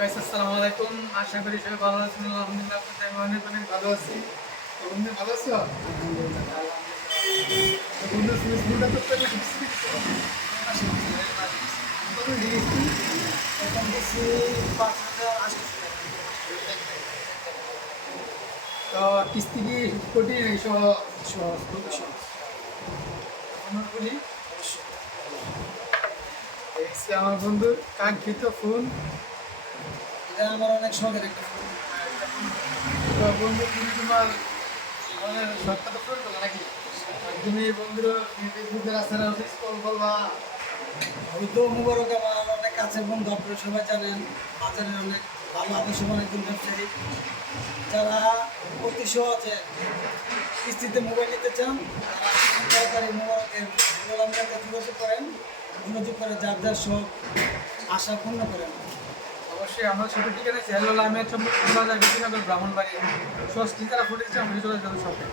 Guys আসসালামু আলাইকুম। আশা করি সবাই ভালো আছেন। আলহামদুলিল্লাহ আমি অনেক অনেক ভালো আছি। তো বন্ধু ভালো আছো? তো বন্ধু তুমি শুরুটা করতে গেলে কত দিয়েছি? এখন দিচ্ছি 5,800 টাকা। তো কিস্তি কি কঠিন এইসব সহজ, খুবই সহজ। আমার বলি অবশ্যই। দেখছি আমার বন্ধুর কাঙ্ক্ষিত ফোন। এটা আমার অনেক শখের একটা ফোন। তো বন্ধু তুমি তোমার মানে শখটা তো পূরণ করলে নাকি? আর তুমি বন্ধুরা ফেসবুকের আছে না কল করবা? হয়তো মুবারক আমার অনেক কাছের বন্ধু, আপনারা সবাই জানেন। বাজারের অনেক ভালো আদর্শবান একজন ব্যবসায়ী, যারা অতি সহজে কিস্তিতে মোবাইল নিতে চান, তারা তাড়াতাড়ি মুবারকের গোলামের কাছে যোগাযোগ করে যার যার শখ আশা পূর্ণ করেন। অবশ্যই আমরা ছোট ঠিকানা আছে হ্যালো লামিয়া চম্পক বাজার বিশ্বনগর ব্রাহ্মণবাড়ি ষষ্ঠী যারা ফুটেছে আমরা চলে যাবো শপে।